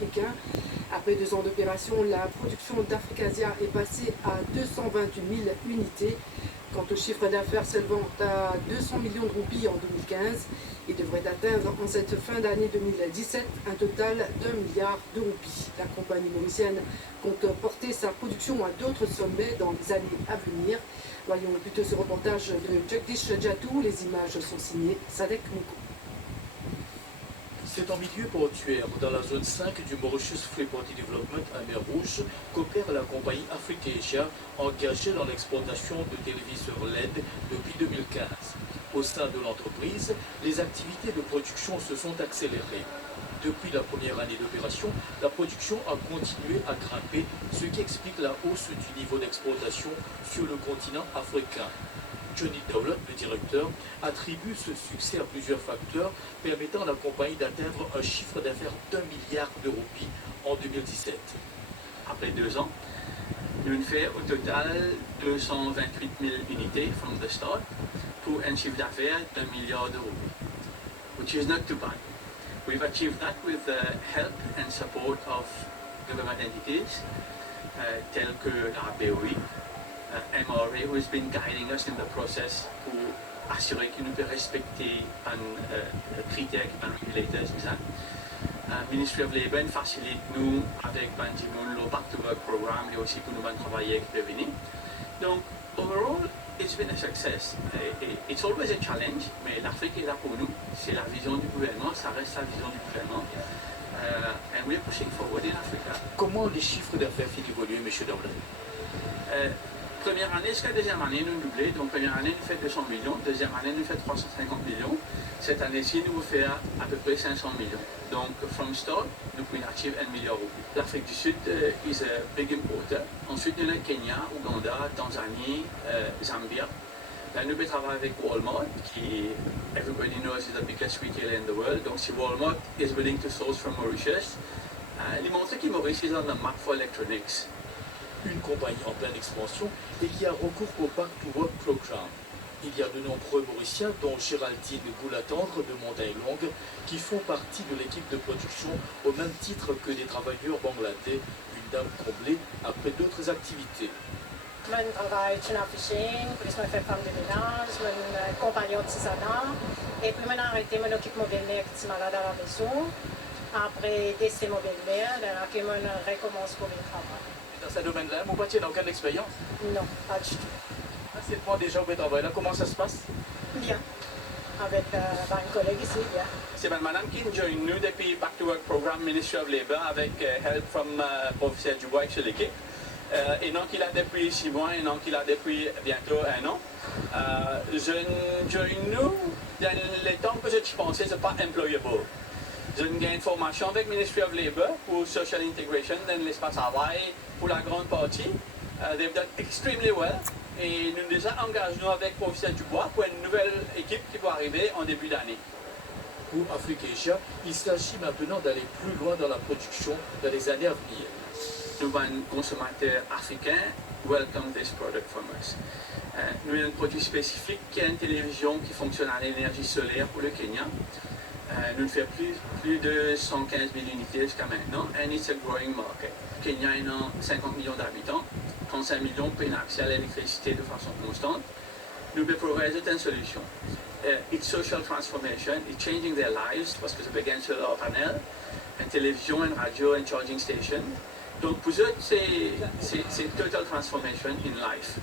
africain. Après 2 ans d'opération, la production d'Africasia est passée à 228 000 unités. Quant au chiffre d'affaires s'élevant à 200 millions de roupies en 2015, il devrait atteindre en cette fin d'année 2017 un total d'1 milliard de roupies. La compagnie mauricienne compte porter sa production à d'autres sommets dans les années à venir. Voyons plutôt ce reportage de Jagdish Jatou. Les images sont signées Sadek Mouko. C'est en milieu portuaire, dans la zone 5 du Mauritius Freeport Development à mer Rouge, qu'opère la compagnie Africasia, engagée dans l'exportation de téléviseurs LED depuis 2015. Au sein de l'entreprise, les activités de production se sont accélérées. Depuis la première année d'opération, la production a continué à grimper, ce qui explique la hausse du niveau d'exportation sur le continent africain. Johnny Dowlett, le directeur, attribue ce succès à plusieurs facteurs permettant à la compagnie d'atteindre un chiffre d'affaires d'1 milliard de roupies en 2017. Après 2 ans, nous avons fait au total 228 000 unités from the start pour un chiffre d'affaires d'1 milliard de roupies, which is not too bad. We've achieved that with the help and support of government entities telles que la BOE, MRA, who has been guiding us in the process pour assurer que nous pouvons respecter les critères que les regulators disent. Ministry of Labour facilite nous avec Banjimoun le Back to Work programme et aussi pour nous travailler avec le Bénin. Donc, overall, it's been a success. It's always a challenge, mais l'Afrique est là pour nous. C'est la vision du gouvernement, ça reste la vision du gouvernement. And we're pushing forward in Africa. Comment les chiffres d'affaires font évoluer, M. Dowlett? Première année jusqu'à deuxième année, nous doublons. Donc, première année, nous fait 200 millions. Deuxième année, nous fait 350 millions. Cette année-ci, nous faisons à peu près 500 millions. Donc, from start, nous pouvons achieve 1 milliard de roupies. L'Afrique du Sud is a big importer. Ensuite, nous avons Kenya, Ouganda, Tanzanie, Zambia. Là, nous pouvons travailler avec Walmart, qui, everybody knows, is the biggest retailer in the world. Donc, si Walmart is willing to source from Mauritius, il montre que Mauritius is on the map for electronics. Une compagnie en pleine expansion et qui a recours au Back to Work Programme. Il y a de nombreux Mauriciens, dont Géraldine Goulatendre de Montagne Longue, qui font partie de l'équipe de production au même titre que des travailleurs bangladais, une dame comblée après d'autres activités. Je travaille sur la piscine, puis je fais femme de ménage, je suis compagnon artisanat, et puis maintenant arrêté, je m'occupe de mon belle-mère qui est malade à la maison. Après décès de mon belle-mère, je recommence pour le travail. Dans ce domaine-là, vous n'avez aucune expérience? Non, pas du tout. C'est le point déjà où vous travaillez là. Comment ça se passe? Bien. Avec un collègue ici, bien. C'est madame qui nous joint nous depuis Back to Work Programme Ministry of Labour avec help from professeur Dubois sur l'équipe. Et non qu'il a depuis 6 mois et non qu'il a depuis bientôt 1 an. Je joins nous dans les temps que je pensais c'est pas employable. Je gagne une formation avec Ministry of Labour pour Social Integration dans l'espace travail pour la grande partie. They've done extremely well. Et nous déjà engageons avec le professeur Dubois pour une nouvelle équipe qui va arriver en début d'année. Pour Africasia, il s'agit maintenant d'aller plus loin dans la production dans les années à venir. Nous, les consommateurs africains, welcome this product from us. Nous avons un produit spécifique qui est une télévision qui fonctionne à l'énergie solaire pour le Kenya. Nous faisons plus de 115 000 unités jusqu'à maintenant, and it's a growing market. Kenya a 50 millions d'habitants, 35 millions payent accès à l'électricité de façon constante. Nous pouvons proposer une solution. It's social transformation, it's changing their lives parce que ça peut gagner solar panel, une télévision, une radio, une charging station. Donc pour eux, c'est total transformation in life.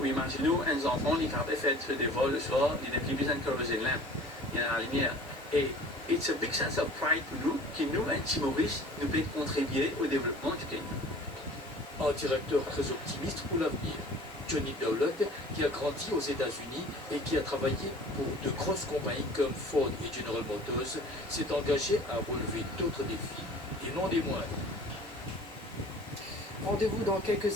Ou imaginez un enfant qui capable de faire des vols le soir, il n'a plus besoin de kerosene lampe, il y a la lumière. Et it's a big sense of pride pour nous, qui nous, un petit Maurice, nous peut contribuer au développement du Kenya. Un directeur très optimiste pour l'avenir. Johnny Dowlett, qui a grandi aux États-Unis et qui a travaillé pour de grosses compagnies comme Ford et General Motors, s'est engagé à relever d'autres défis, et non des moindres. Rendez-vous dans quelques